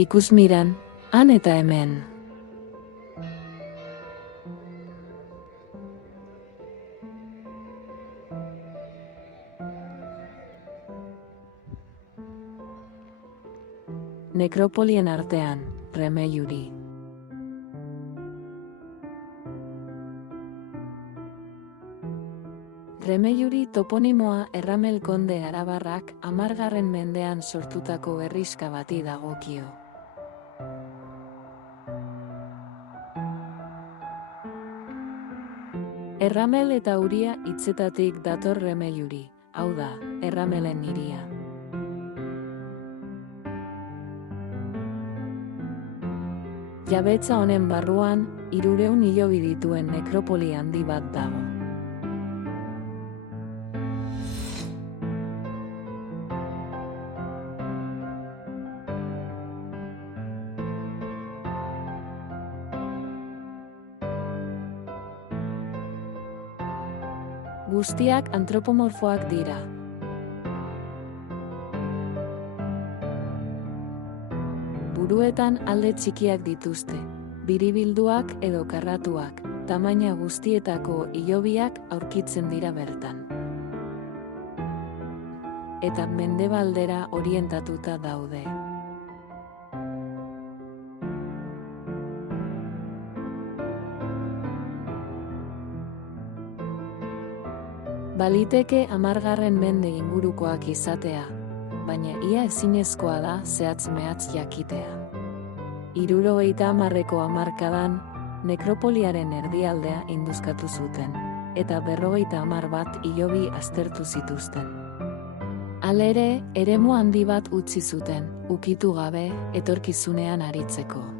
Ikusmiran, han eta hemen. Nekropolien artean, Remeiuri. Remeiuri toponimoa Erramel konde arabarrak 10. mendean sortutako herrixka bati dagokio. Erramel eta Uria hitzetatik dator Remeiuri, hau da, Erramelen hiria. Jabetza honen barruan, 300 hilobi dituen nekropoli handi bat dago. Guztiak antropomorfoak dira. Buruetan alde txikiak dituzte, biribilduak edo karratuak, tamaina guztietako hilobiak aurkitzen dira bertan. Eta mendebaldera orientatuta daude. Baliteke 10. mende ingurukoak izatea, baina ia ezinezkoa da zehatz-mehatz jakitea. 70ko hamarkadan, nekropoliaren erdialdea induzkatu zuten, eta 50 bat hilobi aztertu zituzten. Halere, eremu handi bat utzi zuten, ukitu gabe, etorkizunean aritzeko.